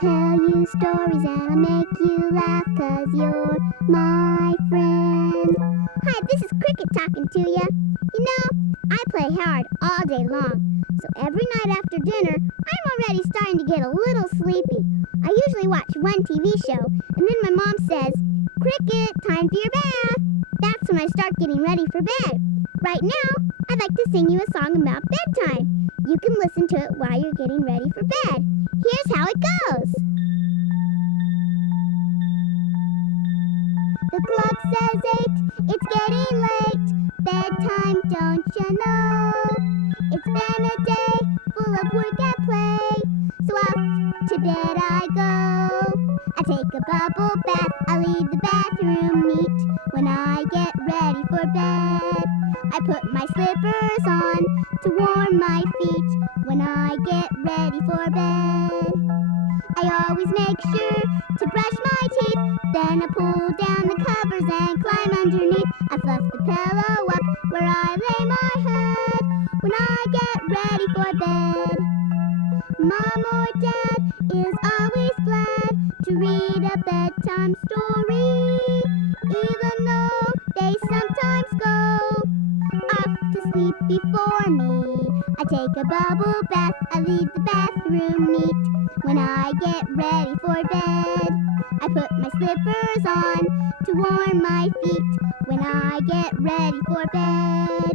tell you stories and I'll make you laugh 'cause you're my friend. Hi, this is Cricket talking to ya. You know, I play hard all day long, so every night after dinner, I'm already starting to get a little sleepy. I usually watch one TV show, and then my mom says, "Cricket, time for your bath." That's when I start getting ready for bed. Right now, I'd like to sing you a song about bedtime. You can listen to it while you're getting ready for bed. Here's how it goes. The clock says 8, it's getting late. Bedtime, don't you know? It's been a day full of work and play, so off to bed I go. I take a bubble bath, I leave the bathroom neat. When I get ready for bed, I put my slippers on to warm my feet. When I get ready for bed, I always make sure to brush my teeth. Then I pull down the covers and climb underneath. I fluff the pillow up where I lay my head. When I get ready for bed, Mom or Dad is always glad to read a bedtime story, even though they sometimes go off to sleep before me. I take a bubble bath, I leave the bathroom neat. When I get ready for bed, I put my slippers on to warm my feet. When I get ready for bed,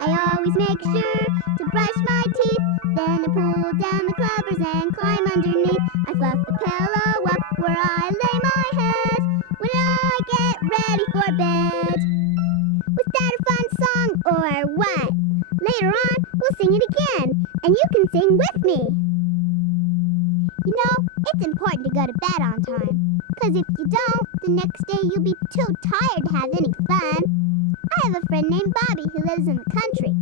I always make sure to brush my teeth. Then I pull down the covers and climb underneath. I fluff the pillow up where I lay my head. When I get ready for bed. Was that a fun song or what? Later on, we'll sing it again, and you can sing with me. You know, it's important to go to bed on time, because if you don't, the next day you'll be too tired to have any fun. I have a friend named Bobby who lives in the country.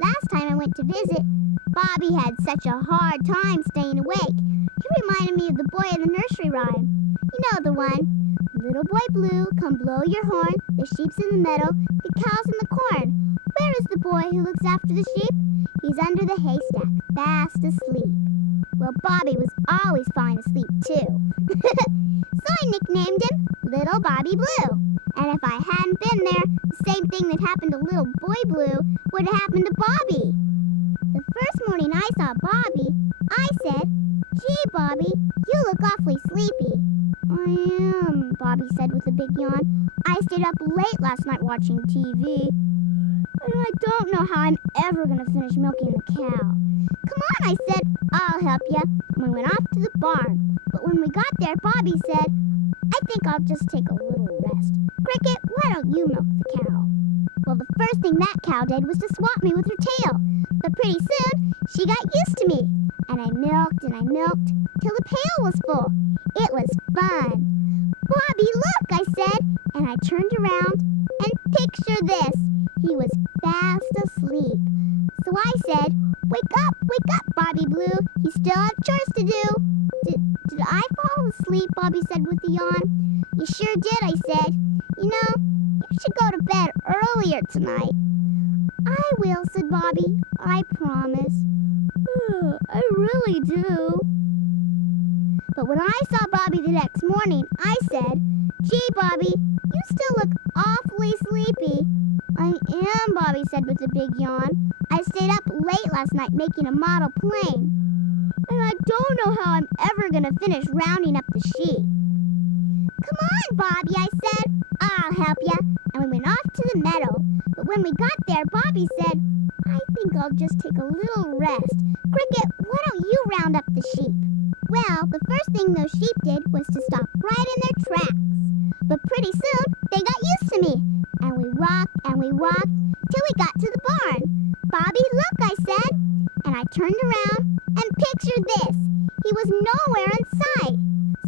Last time I went to visit, Bobby had such a hard time staying awake. He reminded me of the boy in the nursery rhyme. You know the one. Little boy blue, come blow your horn. The sheep's in the meadow, the cow's in the corn. Where is the boy who looks after the sheep? He's under the haystack, fast asleep. Well, Bobby was always falling asleep too. So I nicknamed him Little Bobby Blue. And if I hadn't been there, the same thing that happened to Little Boy Blue would have happened to Bobby. The first morning I saw Bobby, I said, "Gee, Bobby, you look awfully sleepy." "I am," Bobby said with a big yawn. "I stayed up late last night watching TV. And I don't know how I'm ever going to finish milking the cow." "Come on," I said, "I'll help you." And we went off to the barn. But when we got there, Bobby said, "I think I'll just take a little rest. Cricket, why don't you milk the cow?" Well, the first thing that cow did was to swat me with her tail. But pretty soon, she got used to me. And I milked till the pail was full. It was fun. "Bobby, look," I said, and I turned around, and picture this. He was fast asleep. So I said, wake up, Bobby Blue. You still have chores to do." Did I fall asleep?" Bobby said with a yawn. "You sure did," I said. "You know, you should go to bed earlier tonight." "I will," said Bobby. "I promise." "I really do." But when I saw Bobby the next morning, I said, "Gee, Bobby, you still look awfully sleepy." "I am," Bobby said with a big yawn. "I stayed up late last night making a model plane. And I don't know how I'm ever going to finish rounding up the sheep." "Come on, Bobby," I said. "I'll help you." And we went off to the meadow. But when we got there, Bobby said, "I think I'll just take a little rest. Cricket, why don't you round up the sheep?" Well, the first thing those sheep did was to stop right in their tracks. But pretty soon, they got used to me. And we walked till we got to the barn. "Bobby, look," I said. And I turned around and pictured this. He was nowhere in sight.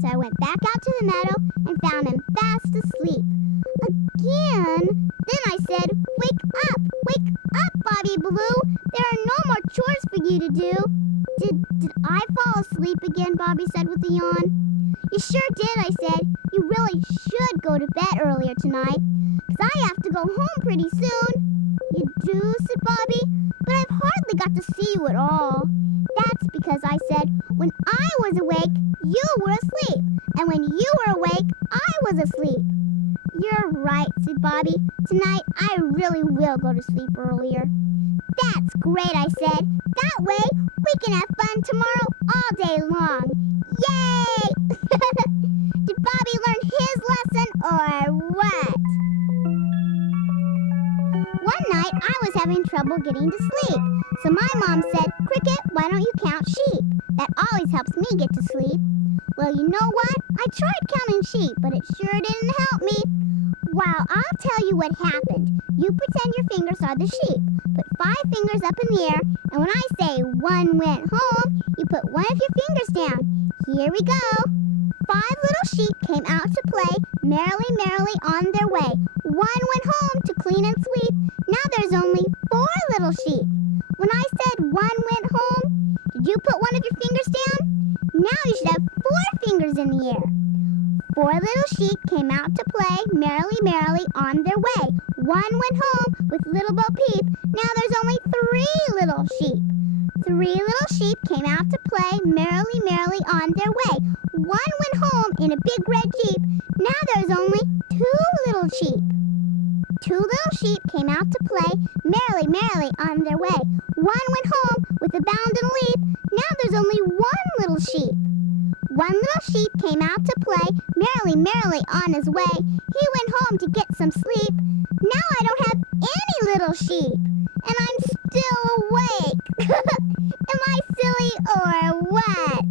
So I went back out to the meadow and found him fast asleep. Again. Then I said, wake up, Bobby Blue. There are no more chores for you to do." Did I fall asleep again?" Bobby said with a yawn. "You sure did," I said. "You really should go to bed earlier tonight, 'cause I have to go home pretty soon." "You do?" said Bobby. "But I've hardly got to see you at all." "That's because I said, when I was awake, you were asleep. And when you were awake, I was asleep. You're right, said Bobby. Tonight, I really will go to sleep earlier. That's great, I said. That way, we can have fun tomorrow all day long. Yay! Did Bobby learn his lesson or what? One night, I was having trouble getting to sleep. So my mom said, Cricket, why don't you count sheep? That always helps me get to sleep. Well, you know what? I tried counting sheep, but it sure didn't help me. Well, I'll tell you what happened. You pretend your fingers are the sheep. Put 5 fingers up in the air, and when I say 1 went home, you put 1 of your fingers down. Here we go. 5 little sheep came out to play, merrily, merrily on their way. 1 went home to clean and sweep. Now there's only 4 little sheep. When I said 1 went home, did you put 1 of your fingers down? Now you should have 4 fingers in the air. 4 little sheep came out to play, merrily, merrily on their way. 1 went home with Little Bo Peep. Now there's only 3 little sheep. 3 little sheep came out to play, merrily, merrily on their way. 1 went home in a big red Jeep. Now there's only 2 little sheep. 2 little sheep came out to play, merrily, merrily on their way. 1 went home with a bound and a leap. Now there's only 1 little sheep. 1 little sheep came out to play, merrily, merrily on his way. He went home to get some sleep. Now I don't have any little sheep, and I'm still awake. Am I silly or what?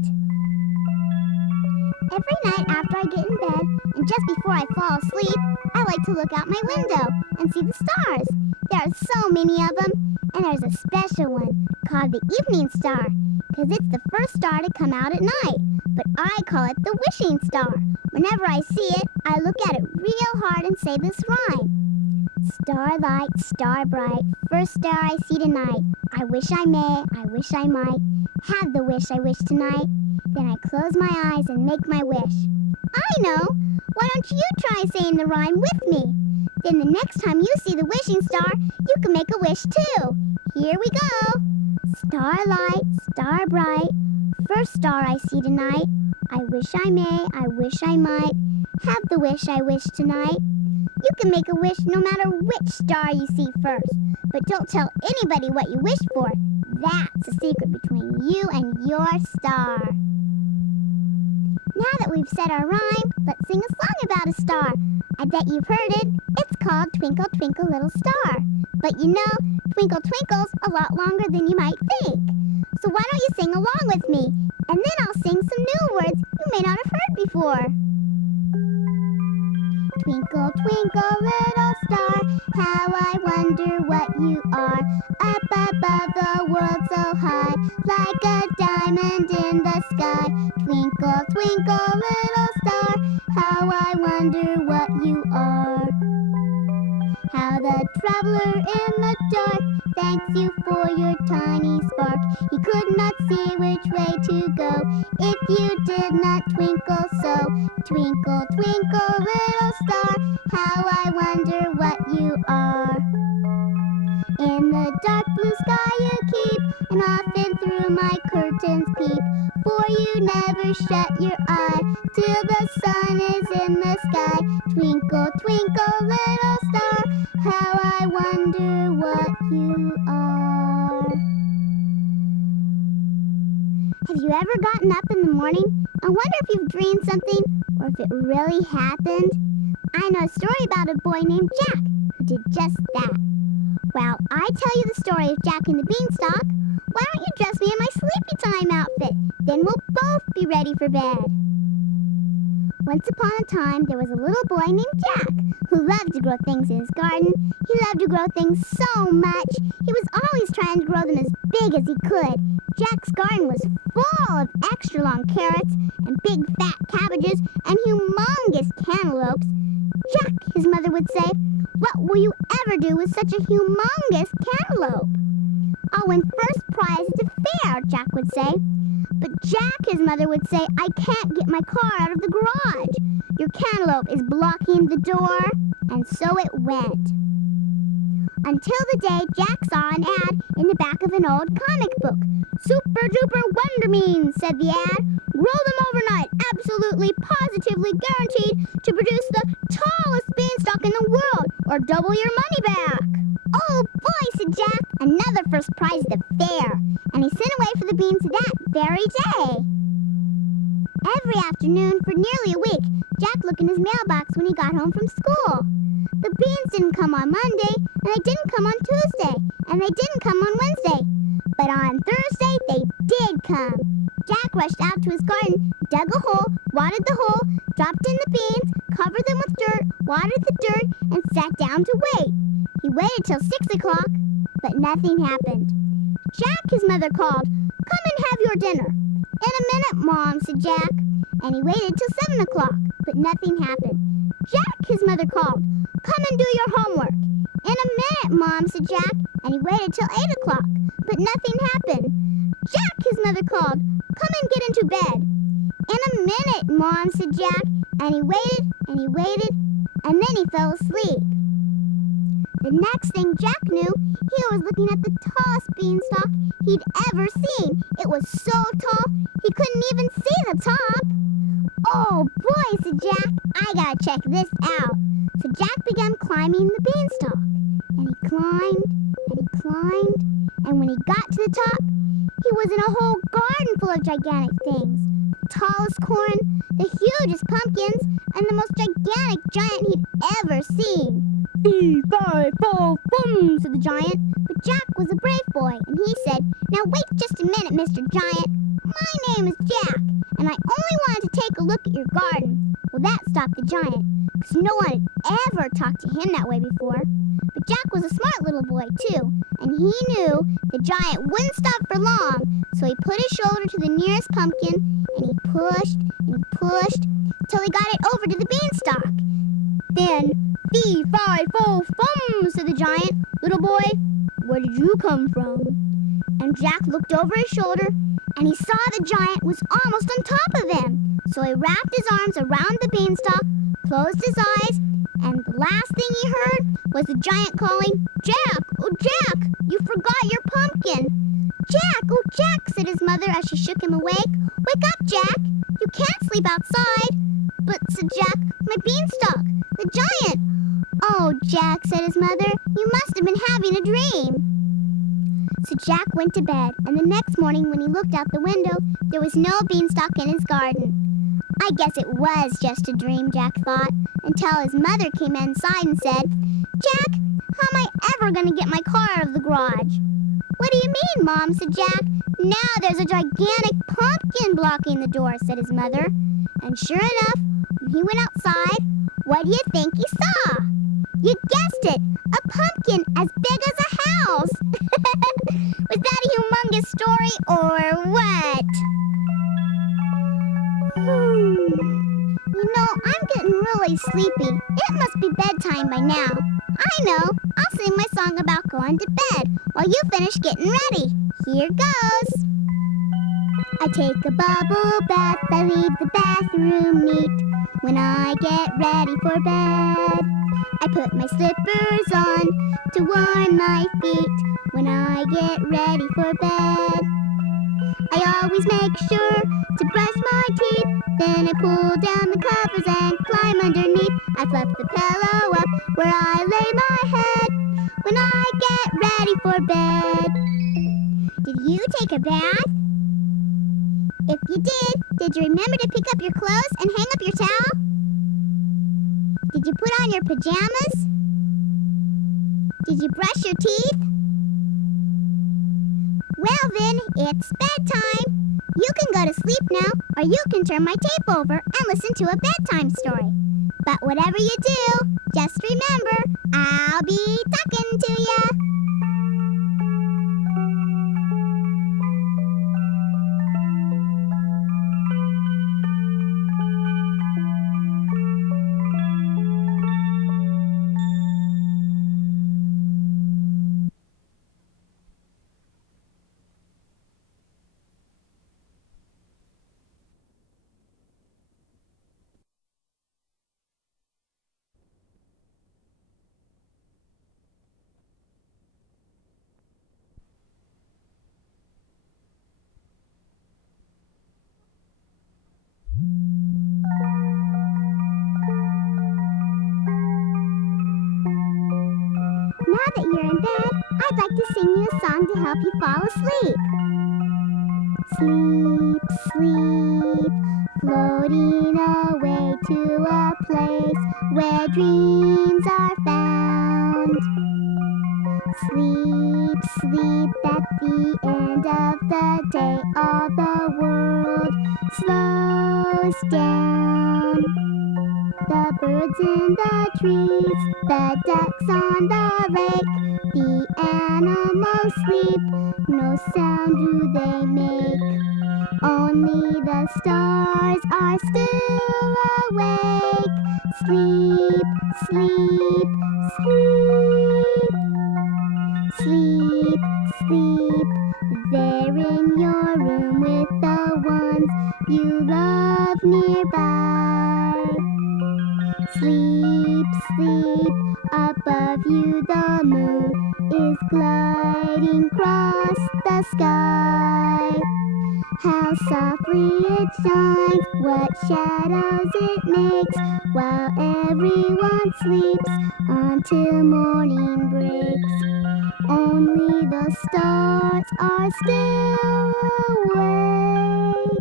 Every night after I get in bed, and just before I fall asleep, I like to look out my window and see the stars. There are so many of them, and there's a special one called the evening star, because it's the first star to come out at night. But I call it the wishing star. Whenever I see it, I look at it real hard and say this rhyme. Starlight, star bright, first star I see tonight. I wish I may, I wish I might, have the wish I wish tonight. Then I close my eyes and make my wish. I know! Why don't you try saying the rhyme with me? Then the next time you see the wishing star, you can make a wish too. Here we go! Starlight, star bright, first star I see tonight. I wish I may, I wish I might, have the wish I wish tonight. You can make a wish no matter which star you see first, but don't tell anybody what you wish for. That's a secret between you and your star. Now that we've said our rhyme, let's sing a song about a star. I bet you've heard it. It's called Twinkle, Twinkle, Little Star. But you know, twinkle, twinkle's a lot longer than you might think. So why don't you sing along with me? And then I'll sing some new words you may not have heard before. Twinkle, twinkle, little star, how I wonder what you are. Up above the world so high, like a diamond in the sky. Twinkle, twinkle, little star, how I wonder what you are. How the traveler in the dark thanks you for your tiny spark. He could not see which way to go if you did not twinkle so. Twinkle, twinkle, little star, how I wonder what you are. In the dark blue sky you keep, and often through my curtains peep. For you never shut your eye till the sun is in the sky. Twinkle, twinkle, little star, how I wonder what you are. Have you ever gotten up in the morning and wonder if you've dreamed something or if it really happened? I know a story about a boy named Jack who did just that. Well, I tell you the story of Jack and the Beanstalk. Why don't you dress me in my sleepy time outfit? Then we'll both be ready for bed. Once upon a time, there was a little boy named Jack who loved to grow things in his garden. He loved to grow things so much. He was always trying to grow them as big as he could. Jack's garden was full of extra long carrots and big fat cabbages and humongous cantaloupes. Jack, his mother would say, what will you ever do with such a humongous cantaloupe? I'll win first prize at the fair, Jack would say. But Jack, his mother would say, I can't get my car out of the garage. Your cantaloupe is blocking the door. And so it went. Until the day Jack saw an ad in the back of an old comic book. "Super duper Wonder Beans," said the ad. "Grow them overnight, absolutely, positively guaranteed to produce the tallest beanstalk in the world, or double your money back." "Oh boy," said Jack, "another first prize at the fair." And he sent away for the beans that very day. Every afternoon for nearly a week, Jack looked in his mailbox when he got home from school. The beans didn't come on Monday, and they didn't come on Tuesday, and they didn't come on Wednesday. But on Thursday, they did come. Jack rushed out to his garden, dug a hole, watered the hole, dropped in the beans, covered them with dirt, watered the dirt, and sat down to wait. He waited till 6 o'clock, but nothing happened. "Jack," his mother called, "come and have your dinner." "In a minute, Mom," said Jack. And he waited till 7 o'clock, but nothing happened. "Jack," his mother called, "come and do your homework." "In a minute, Mom," said Jack. And he waited till 8 o'clock, but nothing happened. "Jack," his mother called, "come and get into bed." "In a minute, Mom," said Jack. And he waited, and then he fell asleep. The next thing Jack knew, he was looking at the tallest beanstalk he'd ever seen. It was so tall, he couldn't even see the top. "Oh boy," said Jack, "I gotta check this out." So Jack began climbing the beanstalk. And he climbed, and when he got to the top, he was in a whole garden full of gigantic things. The tallest corn, the hugest pumpkins, and the most gigantic giant he'd ever seen. "Fee, fi, fo, fum," said the giant. But Jack was a brave boy, and he said, "Now wait just a minute, Mr. Giant. My name is Jack, and I only wanted to take a look at your garden." Well, that stopped the giant, because no one had ever talked to him that way before. But Jack was a smart little boy, too, and he knew the giant wouldn't stop for long. So he put his shoulder to the nearest pumpkin, and he pushed, till he got it over to the beanstalk. Then, "Fee, fi, fo, fum," said the giant. "Little boy, where did you come from?" And Jack looked over his shoulder, and he saw the giant was almost on top of him. So he wrapped his arms around the beanstalk, closed his eyes, and the last thing he heard was the giant calling, "Jack, oh Jack, you forgot your pumpkin." "Jack, oh Jack," said his mother as she shook him awake. "Wake up, Jack. You can't sleep outside." "But," said Jack, "my beanstalk, the giant." "Oh, Jack," said his mother, "you must have been having a dream." So Jack went to bed, and the next morning when he looked out the window, there was no beanstalk in his garden. I guess it was just a dream, Jack thought, until his mother came inside and said, "Jack, how am I ever going to get my car out of the garage?" "What do you mean, Mom?" said Jack. "Now there's a gigantic pumpkin blocking the door," said his mother. And sure enough, when he went outside, what do you think he saw? You guessed it, a pumpkin as big as a house. Was that a humongous story or what? You know, I'm getting really sleepy. It must be bedtime by now. I know, I'll sing my song about going to bed while you finish getting ready. Here goes. I take a bubble bath, I leave the bathroom neat. When I get ready for bed, I put my slippers on to warm my feet. When I get ready for bed, I always make sure to brush my teeth. Then I pull down the covers and climb underneath. I fluff the pillow up where I lay my head when I get ready for bed. Did you take a bath? If you did you remember to pick up your clothes and hang up your towel? Did you put on your pajamas? Did you brush your teeth? Well then, it's bedtime. You can go to sleep now, or you can turn my tape over and listen to a bedtime story. But whatever you do, just remember, I'll be talking to ya. I'd like to sing you a song to help you fall asleep. Sleep, sleep, floating away to a place where dreams are found. Sleep, sleep, at the end of the day, all the world slows down. The birds in the trees, the ducks on the lake, the animals sleep, no sound do they make. Only the stars are still awake. Sleep, sleep, sleep. Sleep, sleep, there in your room with the ones you love nearby. Sleep, sleep, above you the moon is gliding across the sky. How softly it shines, what shadows it makes, while everyone sleeps until morning breaks. Only the stars are still awake.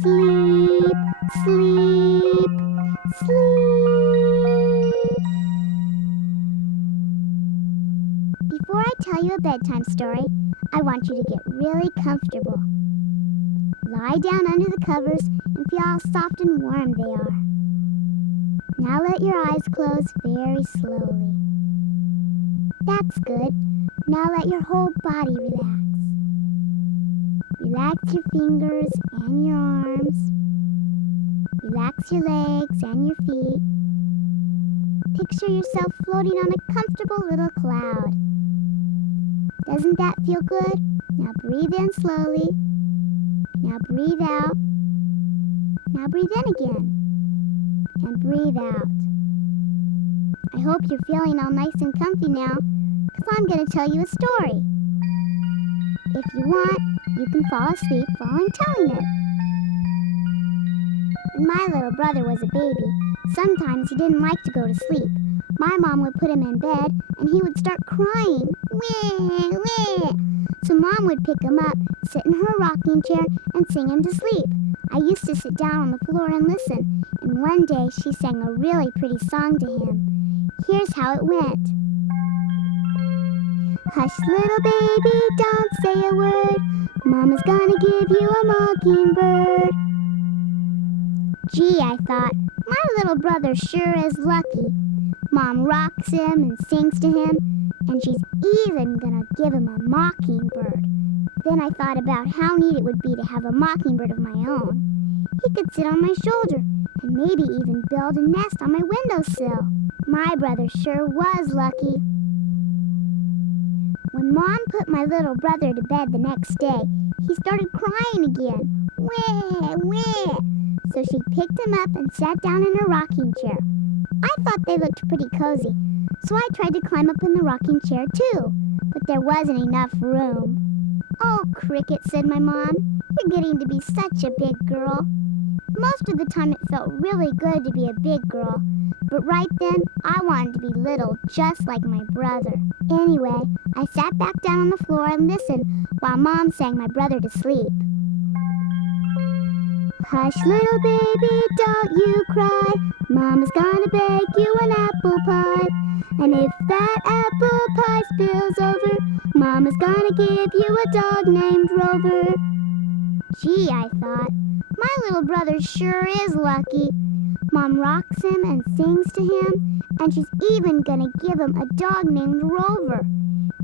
Sleep, sleep, sleep. Before I tell you a bedtime story, I want you to get really comfortable. Lie down under the covers and feel how soft and warm they are. Now let your eyes close very slowly. That's good. Now let your whole body relax. Relax your fingers and your arms. Relax your legs and your feet. Picture yourself floating on a comfortable little cloud. Doesn't that feel good? Now breathe in slowly. Now breathe out. Now breathe in again. And breathe out. I hope you're feeling all nice and comfy now, because I'm going to tell you a story. If you want, you can fall asleep while I'm telling it. When my little brother was a baby, sometimes he didn't like to go to sleep. My mom would put him in bed, and he would start crying. Wah, wah. So Mom would pick him up, sit in her rocking chair, and sing him to sleep. I used to sit down on the floor and listen, and one day she sang a really pretty song to him. Here's how it went. Hush, little baby, don't say a word. Mama's gonna give you a mockingbird. Gee, I thought, my little brother sure is lucky. Mom rocks him and sings to him, and she's even gonna give him a mockingbird. Then I thought about how neat it would be to have a mockingbird of my own. He could sit on my shoulder and maybe even build a nest on my windowsill. My brother sure was lucky. When Mom put my little brother to bed the next day, he started crying again. Wah, wah. So she picked him up and sat down in her rocking chair. I thought they looked pretty cozy, so I tried to climb up in the rocking chair too, but there wasn't enough room. Oh, Cricket, said my mom, you're getting to be such a big girl. Most of the time it felt really good to be a big girl, but right then I wanted to be little, just like my brother. Anyway, I sat back down on the floor and listened while Mom sang my brother to sleep. Hush, little baby, don't you cry. Mama's gonna bake you an apple pie. And if that apple pie spills over, Mama's gonna give you a dog named Rover. Gee, I thought, my little brother sure is lucky. Mom rocks him and sings to him, and she's even gonna give him a dog named Rover.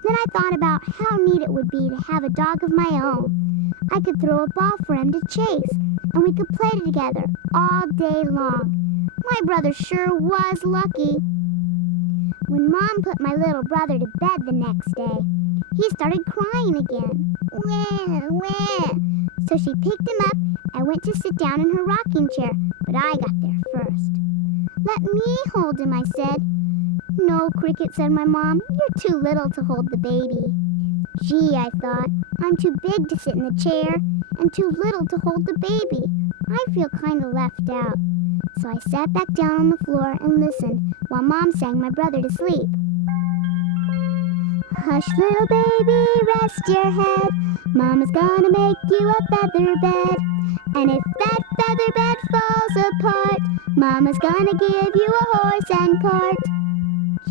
Then I thought about how neat it would be to have a dog of my own. I could throw a ball for him to chase, and we could play together all day long. My brother sure was lucky. When Mom put my little brother to bed the next day, he started crying again. Wah, wah. So she picked him up and went to sit down in her rocking chair, but I got there first. Let me hold him, I said. No, Cricket, said my mom. You're too little to hold the baby. Gee, I thought, I'm too big to sit in the chair and too little to hold the baby. I feel kind of left out. So I sat back down on the floor and listened while Mom sang my brother to sleep. Hush, little baby, rest your head. Mama's gonna make you a feather bed. And if that feather bed falls apart, Mama's gonna give you a horse and cart.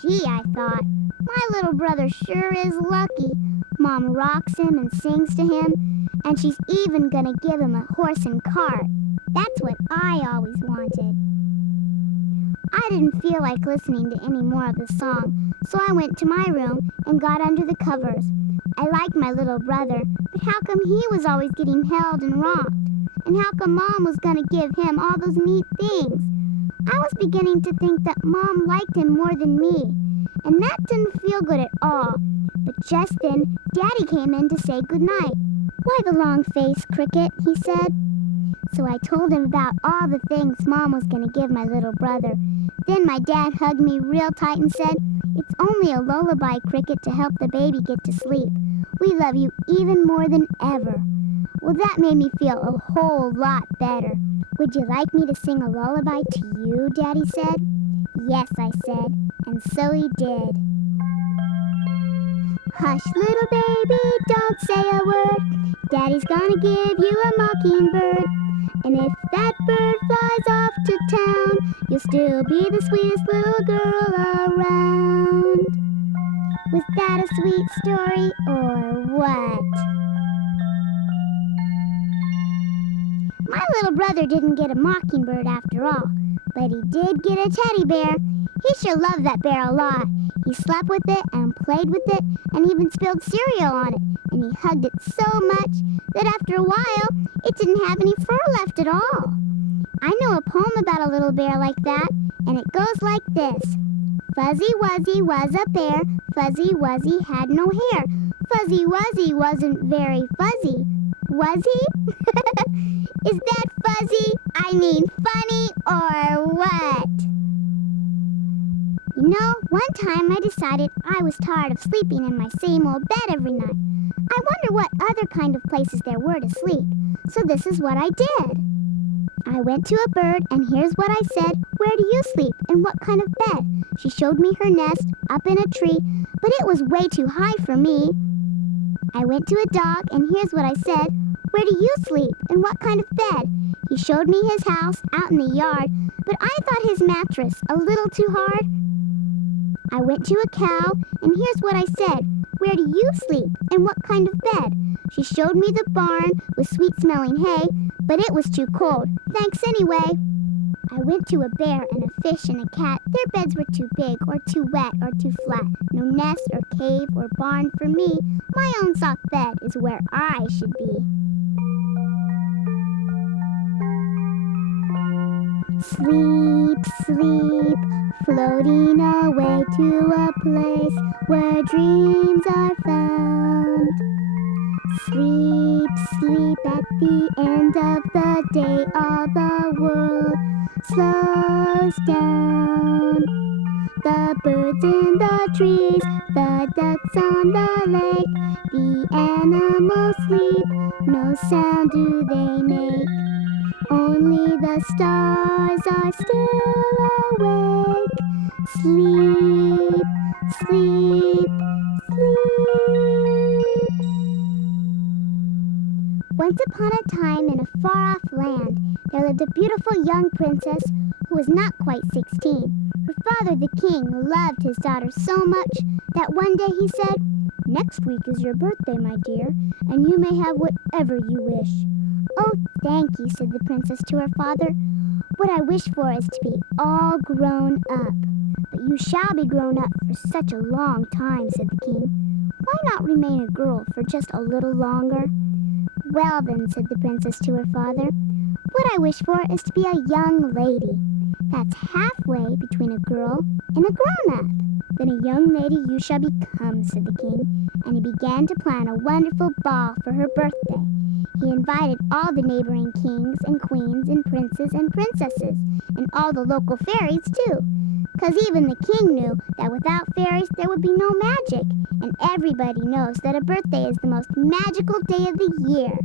Gee, I thought, my little brother sure is lucky. Mom rocks him and sings to him, and she's even gonna give him a horse and cart. That's what I always wanted. I didn't feel like listening to any more of the song, so I went to my room and got under the covers. I liked my little brother, but how come he was always getting held and rocked? And how come Mom was gonna give him all those neat things? I was beginning to think that Mom liked him more than me, and that didn't feel good at all. But just then, Daddy came in to say goodnight. "Why the long face, Cricket?" he said. So I told him about all the things Mom was going to give my little brother. Then my dad hugged me real tight and said, "It's only a lullaby, Cricket, to help the baby get to sleep. We love you even more than ever." Well, that made me feel a whole lot better. "Would you like me to sing a lullaby to you?" Daddy said. "Yes," I said, and so he did. "Hush, little baby, don't say a word. Daddy's gonna give you a mockingbird. And if that bird flies off to town, you'll still be the sweetest little girl around." Was that a sweet story or what? My little brother didn't get a mockingbird after all, but he did get a teddy bear. He sure loved that bear a lot. He slept with it and played with it and even spilled cereal on it, and he hugged it so much that after a while it didn't have any fur left at all. I know a poem about a little bear like that, and it goes like this. Fuzzy Wuzzy was a bear, Fuzzy Wuzzy had no hair. Fuzzy Wuzzy wasn't very fuzzy, was he? Is that fuzzy? I mean funny or what? You know, one time I decided I was tired of sleeping in my same old bed every night. I wonder what other kind of places there were to sleep. So this is what I did. I went to a bird, and here's what I said. "Where do you sleep, and what kind of bed?" She showed me her nest up in a tree, but it was way too high for me. I went to a dog, and here's what I said. "Where do you sleep, and what kind of bed?" He showed me his house out in the yard, but I thought his mattress a little too hard. I went to a cow, and here's what I said. "Where do you sleep, and what kind of bed?" She showed me the barn with sweet-smelling hay, but it was too cold. Thanks anyway. I went to a bear and a fish and a cat. Their beds were too big or too wet or too flat. No nest or cave or barn for me. My own soft bed is where I should be. Sleep, sleep, floating away to a place where dreams are found. Sleep, sleep, at the end of the day all the world slows down. The birds in the trees, the ducks on the lake, the animals sleep, no sound do they make. Only the stars are still awake. Sleep, sleep, sleep. Once upon a time in a far-off land, there lived a beautiful young princess who was not quite 16. Her father, the king, loved his daughter so much that one day he said, "Next week is your birthday, my dear, and you may have whatever you wish." "Oh, thank you," said the princess to her father. "What I wish for is to be all grown up." "But you shall be grown up for such a long time," said the king. "Why not remain a girl for just a little longer?" "Well then," said the princess to her father, "what I wish for is to be a young lady. That's halfway between a girl and a grown-up." "Then a young lady you shall become," said the king, and he began to plan a wonderful ball for her birthday. He invited all the neighboring kings and queens and princes and princesses, and all the local fairies too. 'Cause even the king knew that without fairies there would be no magic, and everybody knows that a birthday is the most magical day of the year.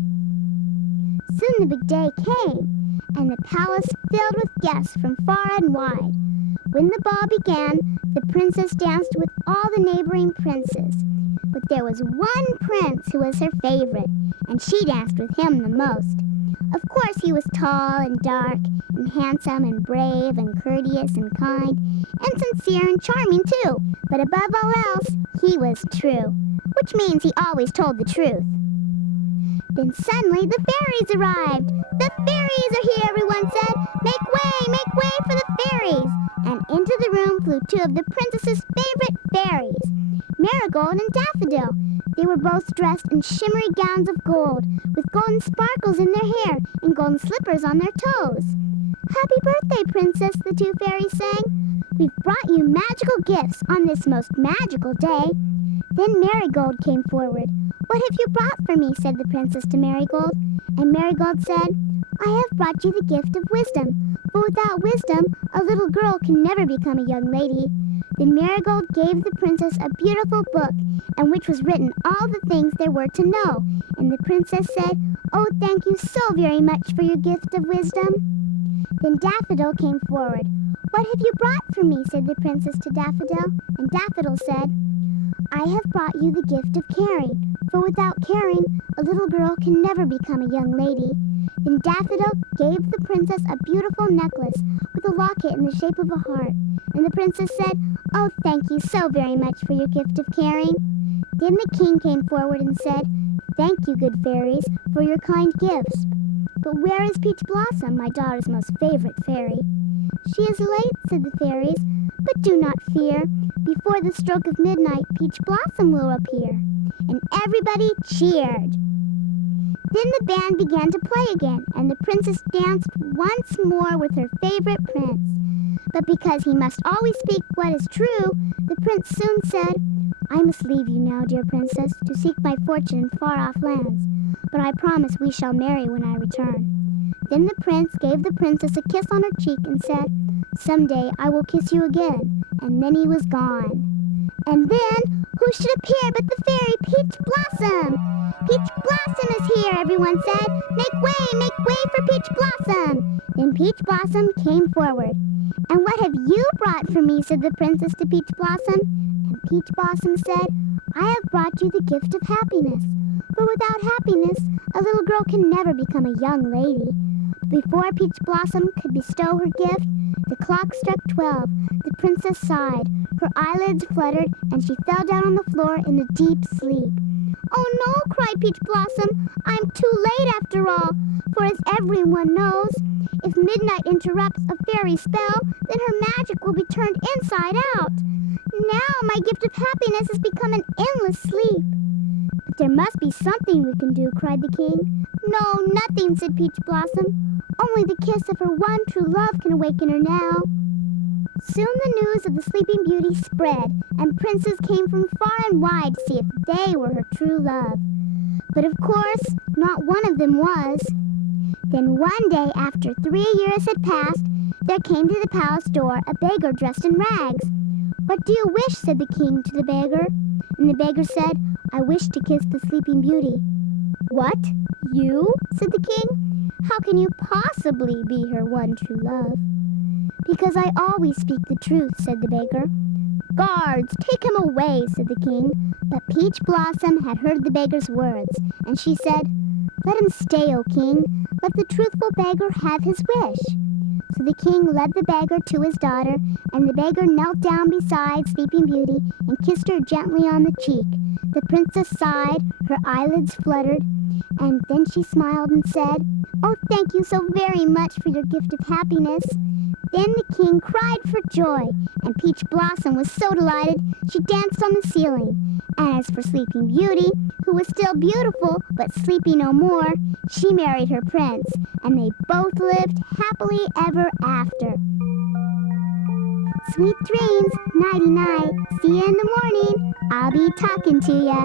Soon the big day came, and the palace filled with guests from far and wide. When the ball began, the princess danced with all the neighboring princes. But there was one prince who was her favorite, and she danced with him the most. Of course, he was tall and dark and handsome and brave and courteous and kind and sincere and charming too. But above all else, he was true, which means he always told the truth. Then suddenly the fairies arrived. The fairies are here, everyone said. Make way for the fairies. And into the room flew two of the princess's favorite fairies, Marigold and Daffodil. They were both dressed in shimmery gowns of gold, with golden sparkles in their hair and golden slippers on their toes. "Happy birthday, princess," the two fairies sang. "We've brought you magical gifts on this most magical day." Then Marigold came forward. "What have you brought for me?" said the princess to Marigold. And Marigold said, "I have brought you the gift of wisdom, for without wisdom, a little girl can never become a young lady." Then Marigold gave the princess a beautiful book, in which was written all the things there were to know. And the princess said, "Oh, thank you so very much for your gift of wisdom." Then Daffodil came forward. "What have you brought for me?" said the princess to Daffodil. And Daffodil said, "I have brought you the gift of caring, for without caring, a little girl can never become a young lady." Then Daffodil gave the princess a beautiful necklace with a locket in the shape of a heart. And the princess said, "Oh, thank you so very much for your gift of caring." Then the king came forward and said, "Thank you, good fairies, for your kind gifts. But where is Peach Blossom, my daughter's most favorite fairy?" "She is late," said the fairies, "but do not fear. Before the stroke of midnight, Peach Blossom will appear." And everybody cheered. Then the band began to play again, and the princess danced once more with her favorite prince. But because he must always speak what is true, the prince soon said, "I must leave you now, dear princess, to seek my fortune in far-off lands. But I promise we shall marry when I return." Then the prince gave the princess a kiss on her cheek and said, "Someday I will kiss you again." And then he was gone. And then, who should appear but the fairy Peach Blossom? "Peach Blossom is here," everyone said. Make way for Peach Blossom." Then Peach Blossom came forward. "And what have you brought for me?" said the princess to Peach Blossom. And Peach Blossom said, "I have brought you the gift of happiness. For without happiness, a little girl can never become a young lady." Before Peach Blossom could bestow her gift, the clock struck 12. The princess sighed, her eyelids fluttered, and she fell down on the floor in a deep sleep. "Oh no," cried Peach Blossom, "I'm too late after all. For as everyone knows, if midnight interrupts a fairy spell, then her magic will be turned inside out. Now my gift of happiness has become an endless sleep." "But there must be something we can do," cried the king. "No, nothing," said Peach Blossom. "Only the kiss of her one true love can awaken her now." Soon the news of the Sleeping Beauty spread, and princes came from far and wide to see if they were her true love. But of course, not one of them was. Then one day, after 3 years had passed, there came to the palace door a beggar dressed in rags. "What do you wish?" said the king to the beggar. And the beggar said, "I wish to kiss the Sleeping Beauty." "What? You?" said the king. "How can you possibly be her one true love?" "Because I always speak the truth," said the beggar. "Guards, take him away," said the king. But Peach Blossom had heard the beggar's words, and she said, "Let him stay, O king. Let the truthful beggar have his wish." So the king led the beggar to his daughter, and the beggar knelt down beside Sleeping Beauty and kissed her gently on the cheek. The princess sighed, her eyelids fluttered, and then she smiled and said, "Oh, thank you so very much for your gift of happiness." Then the king cried for joy, and Peach Blossom was so delighted she danced on the ceiling. And as for Sleeping Beauty, who was still beautiful but sleepy no more, she married her prince, and they both lived happily ever after. Sweet dreams, nighty-night. See you in the morning. I'll be talking to ya.